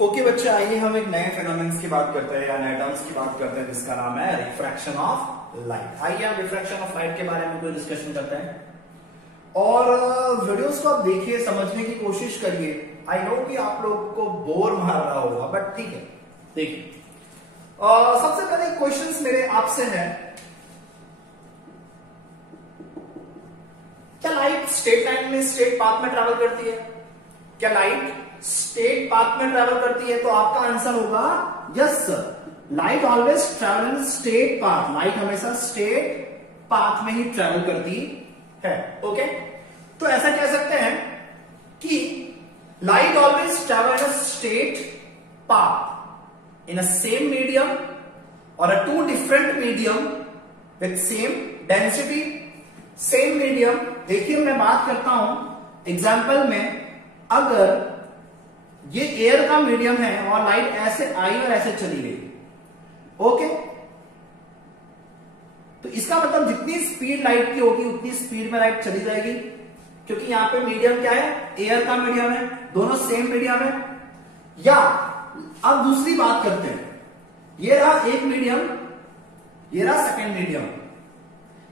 Okay बच्चे, आइए हम एक नए फिनोमेनन की बात करते हैं या नए टर्म्स की बात करते हैं जिसका नाम है रिफ्रैक्शन ऑफ लाइट। आइए हम रिफ्रैक्शन ऑफ लाइट के बारे में कोई डिस्कशन करते हैं और वीडियोस को आप देखिए, समझने की कोशिश करिए। आई नो कि आप लोग को बोर मार रहा होगा, बट ठीक है। देखिए, सबसे पहले क्वेश्चंस मेरे आपसे है, क्या लाइट स्ट्रेट लाइन में स्ट्रेट पाथ में ट्रैवल करती है? क्या लाइट स्ट्रेट पाथ में ट्रैवल करती है? तो आपका आंसर होगा yes sir, light always travel in straight path. Light हमेशा स्ट्रेट पाथ में ही ट्रैवल करती है। ओके, तो ऐसा कह सकते हैं कि light always travel in straight path in a same medium और a two different medium with same density, same medium. देखिए, मैं बात करता हूं एग्जाम्पल में, अगर ये एयर का मीडियम है और लाइट ऐसे आई और ऐसे चली गई, ओके, तो इसका मतलब जितनी स्पीड लाइट की होगी उतनी स्पीड में लाइट चली जाएगी, क्योंकि यहां पे मीडियम क्या है? एयर का मीडियम है, दोनों सेम मीडियम है। या अब दूसरी बात करते हैं, ये रहा एक मीडियम, ये रहा सेकेंड मीडियम।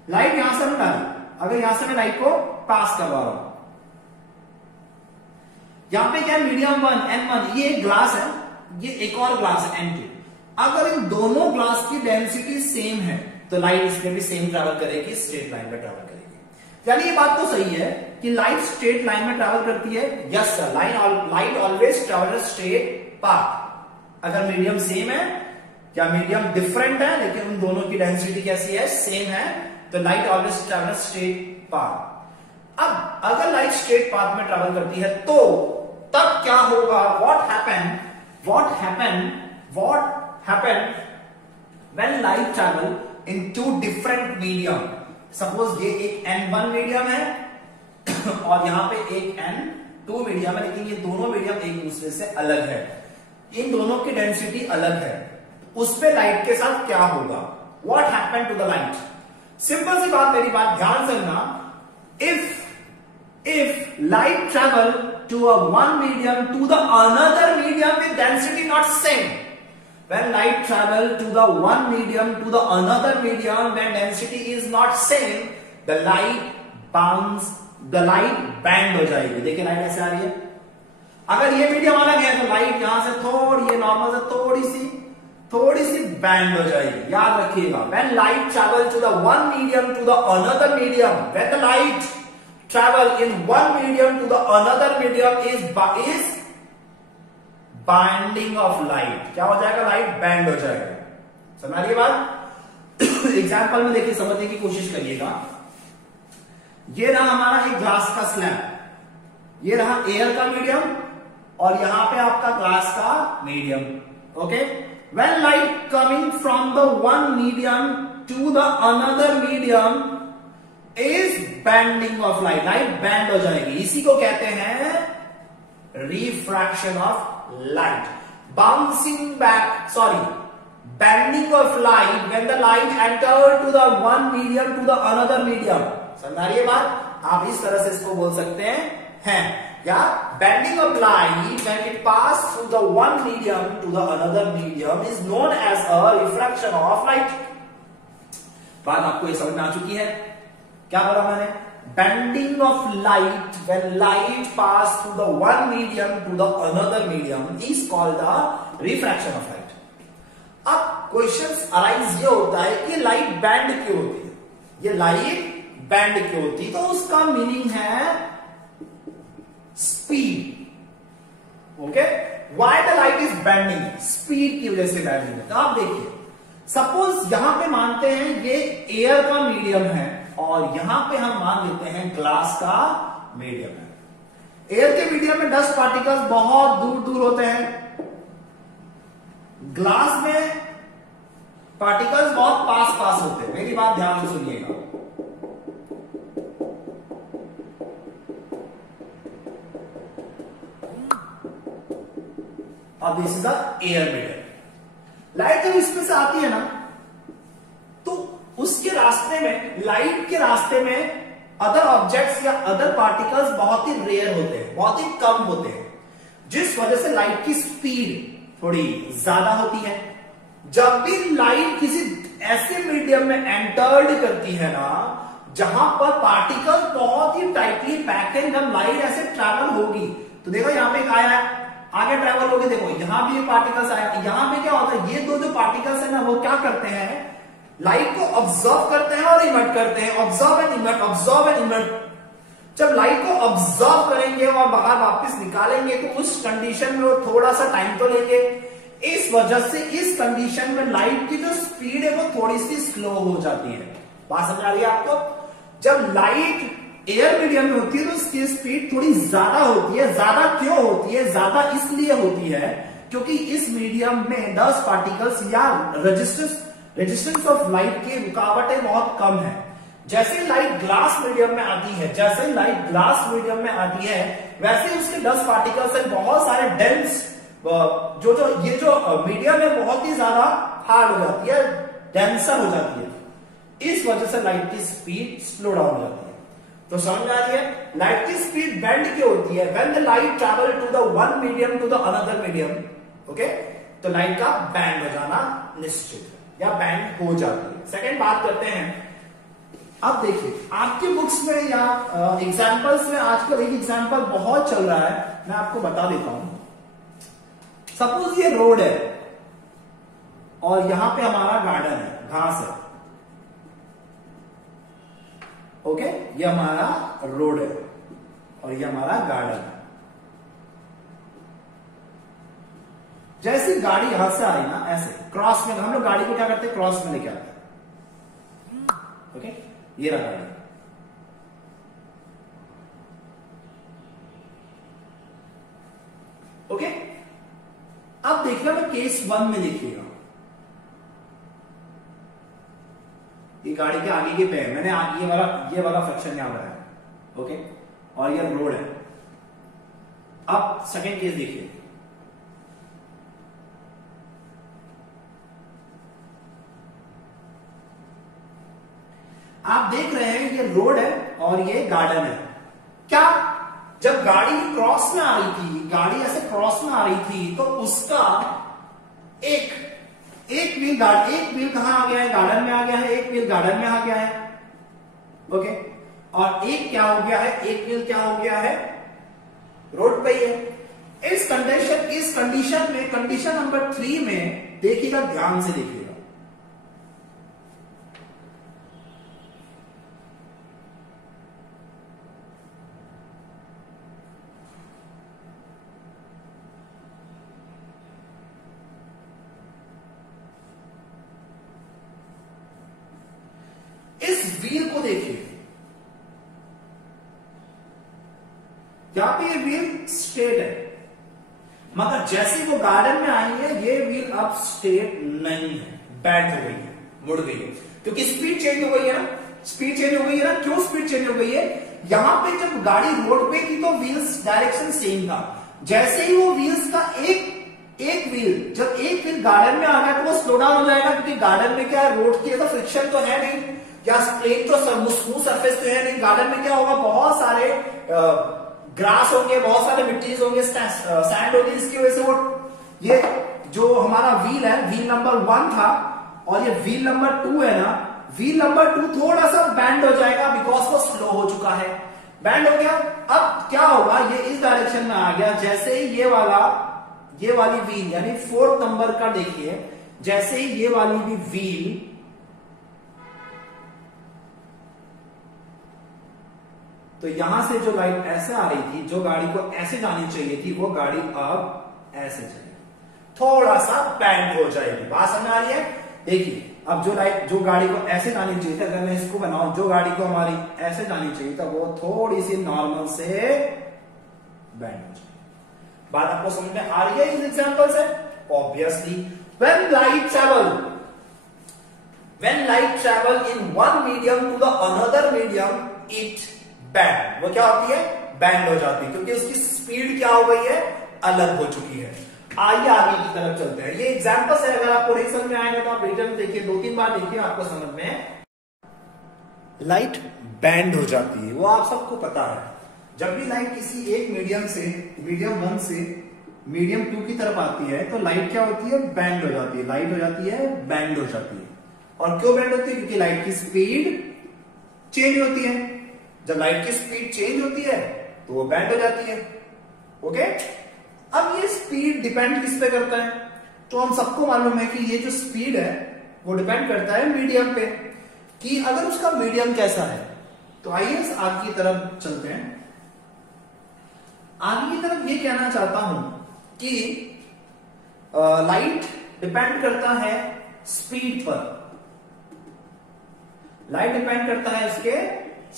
लाइट यहां से मैं डाली, अगर यहां से मैं लाइट को पास करवा रहा हूं, यहां पे क्या है? मीडियम वन N1, ये एक ग्लास है, ये एक और ग्लास है N2। अगर इन दोनों ग्लास की डेंसिटी सेम है तो लाइट इसमें भी सेम ट्रैवल करेगी, स्ट्रेट लाइन में ट्रैवल करेगी। यानी ये बात तो सही है कि लाइट स्ट्रेट लाइन में ट्रैवल करती है। Yes sir, light always travel straight path. अगर मीडियम सेम है या मीडियम डिफरेंट है लेकिन उन दोनों की डेंसिटी कैसी है? सेम है, तो light always travel straight path. अब अगर लाइट स्ट्रेट पाथ में ट्रैवल करती है तो तब क्या होगा? What happened when light travel in two different medium? Suppose ये एक N1 मीडियम है और यहां पे एक N2 मीडियम है, लेकिन ये दोनों मीडियम एक दूसरे से अलग है, इन दोनों की डेंसिटी अलग है। उस पे लाइट के साथ क्या होगा? What happened to the light? Simple सी बात, मेरी बात ध्यान से सुनना। If light travel to a one medium to the another medium with density not same, when light travel to the one medium to the another medium when density is not same, the light bend हो जाएगी। देखिए light ऐसे आ रही है, अगर ये medium अलग है तो लाइट यहां से थोड़ी, ये नॉर्मल से थोड़ी सी बैंड हो जाएगी। याद रखिएगा, when light travel to the one medium to the another medium, when the light travel in one medium to the another medium is binding of light। क्या हो जाएगा? लाइट बैंड हो जाएगा। समझ रही बात? एग्जाम्पल में देखिए, समझने की कोशिश करिएगा। ये रहा हमारा एक ग्लास का स्लैब, ये रहा एयर का मीडियम और यहां पे आपका ग्लास का medium. Okay, when light coming from the one medium to the another medium is bending of light, light band हो जाएगी। इसी को कहते हैं refraction of light, bending of light when the light enter to the one medium to the another medium। समझ रही है बात? आप इस तरह से इसको बोल सकते हैं या bending of light when it pass through the one medium to the another medium is known as a refraction of light। बात आपको ये समझ में आ चुकी है? क्या बोला मैंने? Bending of light when light pass through the one medium to the another medium is called the refraction of light। अब क्वेश्चंस अराइज ये होता है कि लाइट बैंड क्यों होती है? ये लाइट बैंड क्यों होती है? तो उसका मीनिंग है speed. Okay, why the light is bending? Speed की वजह से बेंडिंग है। तो आप देखिए, सपोज यहां पे मानते हैं ये एयर का मीडियम है और यहां पे हम मान लेते हैं ग्लास का मीडियम है। एयर के मीडियम में डस्ट पार्टिकल्स बहुत दूर दूर होते हैं, ग्लास में पार्टिकल्स बहुत पास पास होते हैं। मेरी बात ध्यान से सुनिएगा। और this is a air medium. Light जब इसमें से आती है ना, तो उसके रास्ते में, लाइट के रास्ते में अदर ऑब्जेक्ट्स या अदर पार्टिकल्स बहुत ही रेयर होते हैं, बहुत ही कम होते हैं। जिस वजह से लाइट की स्पीड थोड़ी ज्यादा होती है। जब भी लाइट किसी ऐसे मीडियम में एंटर्ड करती है ना जहां पर पार्टिकल बहुत ही टाइटली पैक है, जब लाइट ऐसे ट्रैवल होगी तो देखो यहां पे एक आया है, आगे ट्रैवल होगी, देखो यहां भी पार्टिकल्स आया, यहां पे क्या होता है, ये दो जो पार्टिकल्स है ना वो क्या करते हैं, लाइट को ऑब्जर्व करते हैं और इमिट करते हैं, observe and emit, observe and emit. जब लाइट को ऑब्जर्व करेंगे और बाहर वापस निकालेंगे तो उस कंडीशन में वो थोड़ा सा टाइम तो लेंगे। इस वजह से इस कंडीशन में लाइट की जो स्पीड है वो थोड़ी सी स्लो हो जाती है। बात समझ आ रही है आपको? जब लाइट एयर मीडियम में होती है तो उसकी स्पीड थोड़ी ज्यादा होती है। ज्यादा क्यों होती है? ज्यादा इसलिए होती है क्योंकि इस मीडियम में 10 पार्टिकल्स या रेजिस्टेंस ऑफ लाइट की रुकावटें बहुत कम है। जैसे लाइट ग्लास मीडियम में आती है, जैसे लाइट ग्लास मीडियम में आती है वैसे उसके 10 पार्टिकल्स हैं, बहुत सारे डेंस, जो मीडियम है बहुत ही ज्यादा हार्ड हो जाती है, डेंसर हो जाती है। इस वजह से लाइट की स्पीड स्लो डाउन हो जाती है। तो समझ आ रही है? लाइट की स्पीड बेंड क्यों होती है? When the light travel to the one medium to the another medium, okay, तो लाइट का बैंड हो जाना निश्चित है या बैंड हो जाती है। सेकेंड बात करते हैं, अब देखिए आपके बुक्स में या एग्जाम्पल्स में आजकल एक एग्जाम्पल बहुत चल रहा है, मैं आपको बता देता हूं। सपोज ये रोड है और यहां पे हमारा गार्डन है, घास है, ओके, ये हमारा रोड है और ये हमारा गार्डन है। जैसी गाड़ी यहां से आ रही ना, ऐसे क्रॉस में हम लोग गाड़ी को क्या करते हैं, क्रॉस में लेके आते हैं, ओके, ये रहा गाड़ी। ओके, अब देखना मैं केस 1 में देखिएगा, ये गाड़ी के आगे के पैर मैंने ये वाला फ्रैक्शन यहां बनाया, ओके, और ये रोड है। अब सेकेंड केस देखिए, आप देख रहे हैं ये रोड है और ये गार्डन है। क्या जब गाड़ी क्रॉस में आ रही थी, गाड़ी ऐसे क्रॉस में आ रही थी तो उसका एक व्हील कहां आ गया है, गार्डन में आ गया है, एक व्हील गार्डन में आ गया है, ओके, और एक क्या हो गया है, एक व्हील क्या हो गया है, रोड पे ही है। इस कंडीशन में, कंडीशन नंबर 3 में देखिएगा, ध्यान से देखिएगा, इस व्हील को देखिए, यहां पे ये व्हील स्ट्रेट है, मगर जैसे वो गार्डन में आई है ये व्हील अब स्ट्रेट नहीं है, बैंड हो गई है, मुड़ गई है, क्योंकि स्पीड चेंज हो गई है ना, स्पीड चेंज हो गई है ना। क्यों स्पीड चेंज हो गई है? यहां पे जब गाड़ी रोड पे थी तो व्हील्स डायरेक्शन सेम था, जैसे ही वो व्हील्स का एक व्हील, जब एक व्हील गार्डन में आ गया तो वो स्लो डाउन हो जाएगा, क्योंकि गार्डन में क्या है, रोड की ऐसा फ्रिक्शन तो है नहीं, या प्लेन तो स्मूथ सरफेस तो है नहीं। गार्डन में क्या होगा, बहुत सारे ग्रास होंगे, बहुत सारे मिट्टीज होंगे, सैंड होगी, इसकी वजह से वो ये जो हमारा व्हील है, व्हील नंबर 1 था और ये व्हील नंबर 2 है ना, व्हील नंबर 2 थोड़ा सा बैंड हो जाएगा, बिकॉज वो स्लो हो चुका है, बैंड हो गया। अब क्या होगा, ये इस डायरेक्शन में आ गया, जैसे ही ये वाली व्हील यानी 4th नंबर का देखिए, जैसे ही ये वाली भी व्हील तो यहां से जो लाइट ऐसे आ रही थी, जो गाड़ी को ऐसे जानी चाहिए थी, वो गाड़ी अब ऐसे चलेगी, थोड़ा सा बैंड हो जाएगी। बात समझ आ रही है? देखिए अब जो गाड़ी को ऐसे जानी चाहिए थी, अगर मैं इसको बनाऊं, जो गाड़ी को हमारी ऐसे जानी चाहिए था वो थोड़ी सी नॉर्मल से बैंड हो जाएगी। बात आपको समझ में आ रही है इस एग्जांपल से? Obviously when light travel in one medium to the another medium, it bend, वो क्या होती है, बैंड हो जाती है, क्योंकि उसकी स्पीड क्या हो गई है, अलग हो चुकी है। आइए आगे की तरफ चलते हैं। ये एग्जांपल्स है, अगर आपको नहीं समझ में आएगा तो आप रिटर्न देखिए, 2-3 बार देखिए, आपको समझ में। लाइट बैंड हो जाती है, वो आप सबको पता है। जब भी लाइट किसी एक मीडियम 1 से मीडियम 2 की तरफ आती है तो लाइट क्या होती है, बैंड हो जाती है, लाइट हो जाती है, बैंड हो जाती है। और क्यों बैंड होती है, क्योंकि लाइट की स्पीड चेंज होती है। जब लाइट की स्पीड चेंज होती है तो वो बैंड हो जाती है। ओके, अब ये स्पीड डिपेंड किस पे करता है, तो हम सबको मालूम है कि ये जो स्पीड है वो डिपेंड करता है मीडियम पे, कि अगर उसका मीडियम कैसा है। तो आइए आगे की तरफ चलते हैं। आगे की तरफ ये कहना चाहता हूं कि लाइट डिपेंड करता है स्पीड पर, लाइट डिपेंड करता है उसके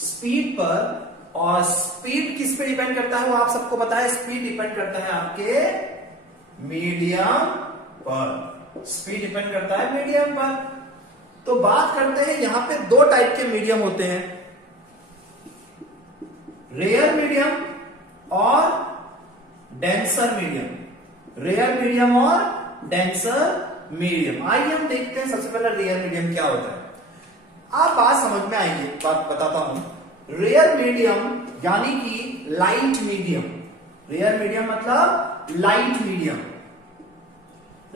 स्पीड पर। और स्पीड किस पे डिपेंड करता है वो आप सबको पता है, स्पीड डिपेंड करता है आपके मीडियम पर, स्पीड डिपेंड करता है मीडियम पर। तो बात करते हैं, यहां पे दो टाइप के मीडियम होते हैं, रेयर मीडियम और डेंसर मीडियम, रेयर मीडियम और डेंसर मीडियम। आइए हम देखते हैं सबसे पहले रेयर मीडियम क्या होता है। आप बात समझ में आएगी, बात बताता हूं। रेयर मीडियम यानी कि लाइट मीडियम, रेयर मीडियम मतलब लाइट मीडियम,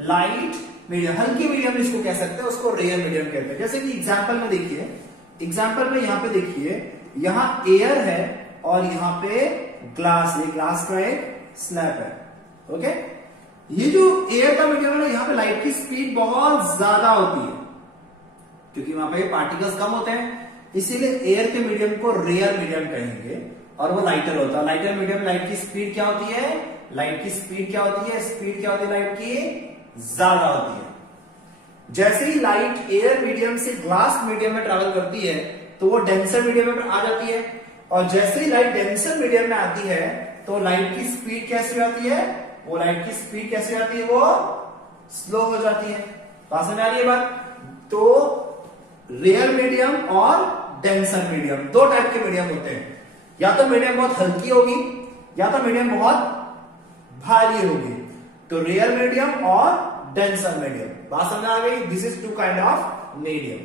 लाइट मीडियम, हल्की मीडियम इसको कह सकते हैं, उसको रेयर मीडियम कहते हैं। जैसे कि एग्जांपल में देखिए, एग्जांपल में यहां पे देखिए, यहां एयर है और यहां पे ग्लास, ये ग्लास का एक स्लैब है। ओके, ये जो एयर का मीडियम है ना, यहां पे लाइट की स्पीड बहुत ज्यादा होती है क्योंकि वहां पे पार्टिकल्स कम होते हैं, इसीलिए एयर के मीडियम को रेयर मीडियम कहेंगे और वो लाइटर होता है। लाइटर मीडियम, लाइट की स्पीड क्या होती है, लाइट की स्पीड क्या होती है, स्पीड क्या होती है लाइट की, ज्यादा होती है। जैसे ही लाइट एयर मीडियम से ग्लास मीडियम में ट्रैवल करती है तो वो डेंसर मीडियम में आ जाती है, और जैसे ही लाइट डेंसर मीडियम में आती है तो लाइट की स्पीड कैसे आती है, वो लाइट की स्पीड कैसे आती है, वो स्लो हो जाती है। बात समझ आ रही है बात। तो रेयर मीडियम और डेंसर मीडियम दो टाइप के मीडियम होते हैं, या तो मीडियम बहुत हल्की होगी या तो मीडियम बहुत भारी होगी। तो रेयर मीडियम और डेंसर मीडियम, बात समझ आ गई। This is two kind of medium.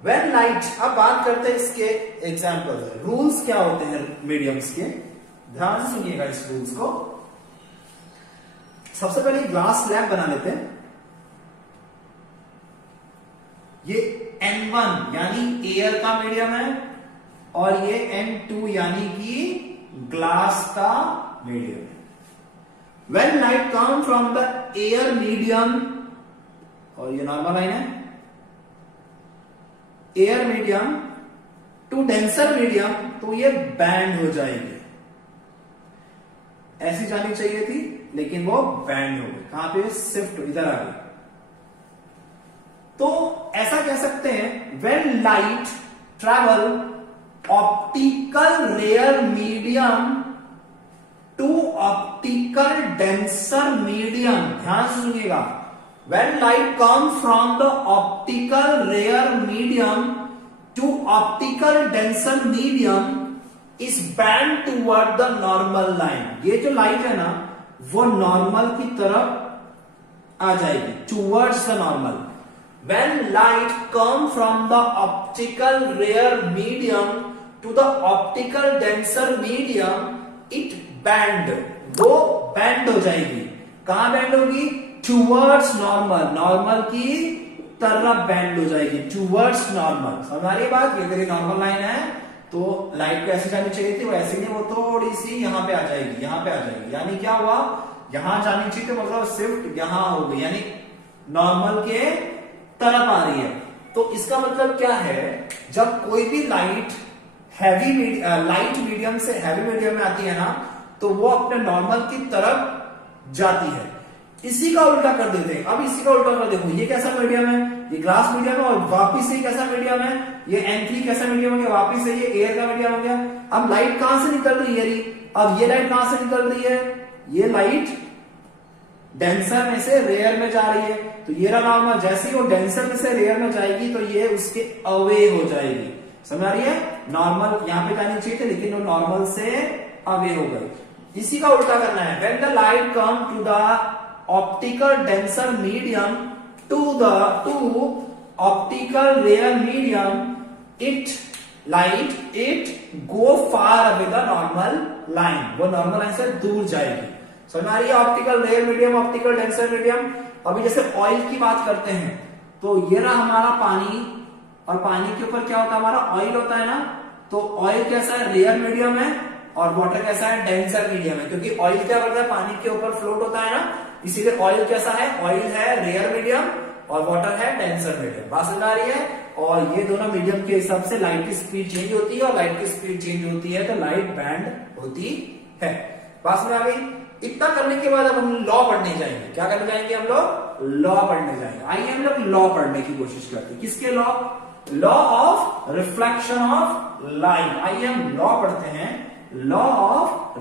When light, अब बात करते हैं इसके एग्जांपल, रूल्स क्या होते हैं मीडियम्स के, ध्यान से सुनिएगा इस रूल्स को। सबसे पहले ग्लास स्लैब बना लेते हैं। ये N1 यानी एयर का मीडियम है और ये N2 यानी कि ग्लास का मीडियम है। When light comes from the air medium, और ये नॉर्मल लाइन है, air medium to denser medium, तो ये बैंड हो जाएगी। ऐसी जानी चाहिए थी लेकिन वो बैंड हो गई, कहां पे, शिफ्ट इधर आ गई। तो ऐसा कह सकते हैं, when light travel optical rare medium to optical denser medium, ध्यान से सुनिएगा, when light come from the optical rare medium to optical denser medium is bend toward the normal line. ये जो लाइट है ना वो नॉर्मल की तरफ आ जाएगी, towards the normal. When light come from the optical rare medium to the optical denser medium, it bend, वो band हो जाएगी। कहां बैंड होगी, टूवर्ड्स नॉर्मल, नॉर्मल की तरफ बैंड हो जाएगी, टूवर्ड्स नॉर्मल। समझ आ रही है बात। ये अगर नॉर्मल लाइन है तो लाइट को ऐसे जानी चाहिए थी, वो ऐसे नहीं, वो थोड़ी सी यहां पे आ जाएगी, यहां पे आ जाएगी। यानी क्या हुआ, यहां जानी चाहिए तो मतलब शिफ्ट यहां हो गई, यानी नॉर्मल के तरफ आ रही है। तो इसका मतलब क्या है, जब कोई भी लाइट लाइट मीडियम से हैवी मीडियम में आती है ना, तो वो अपने नॉर्मल की तरफ जाती है। इसी का उल्टा कर देते हैं। अब इसी का उल्टा कर देखो, ये कैसा मीडियम है, ये ग्लास मीडियम है, और वापिस से कैसा मीडियम है, ये N3 कैसा मीडियम हो गया, वापिस से ये एयर का मीडियम हो गया। अब लाइट कहां से निकल रही है, अब ये लाइट कहां से निकल रही है, ये लाइट डेंसर में से रेयर में जा रही है। तो ये रहा नॉर्मल, जैसे ही वो डेंसर में से रेयर में जाएगी तो ये उसके अवे हो जाएगी। समझ आ रही है, नॉर्मल यहां पे जानी चाहिए थी लेकिन वो नॉर्मल से अवे हो गई। इसी का उल्टा करना है। When the light come to the optical denser medium to optical rare medium, it go far away the normal line, वो नॉर्मल लाइन से दूर जाएगी। समझ में आ रही है? Optical rare medium, optical denser medium. अभी जैसे ऑयल की बात करते हैं तो ये रहा हमारा पानी, और पानी के ऊपर क्या होता है हमारा ऑयल होता है ना। तो ऑयल कैसा है? रेयर मीडियम है, और वाटर कैसा है? डेंसर मीडियम है, क्योंकि ऑयल क्या करता है? पानी के ऊपर फ्लोट होता है ना, इसीलिए ऑयल कैसा है? ऑयल है रेयर मीडियम और वाटर है डेंसर मीडियम। बात समझ आ रही है? और ये दोनों मीडियम के हिसाब से लाइट की स्पीड चेंज होती है, और लाइट की स्पीड चेंज होती है तो लाइट बैंड होती है। बात समझ आ गई? इतना करने के बाद अब हम लॉ पढ़ने जाएंगे। क्या करने जाएंगे हम लोग? लॉ पढ़ने जाएंगे। आइए हम लोग लॉ पढ़ने की कोशिश करते हैं। किसके law? Law of reflection of light. आइए हम लॉ पढ़ते हैं, लॉ ऑफ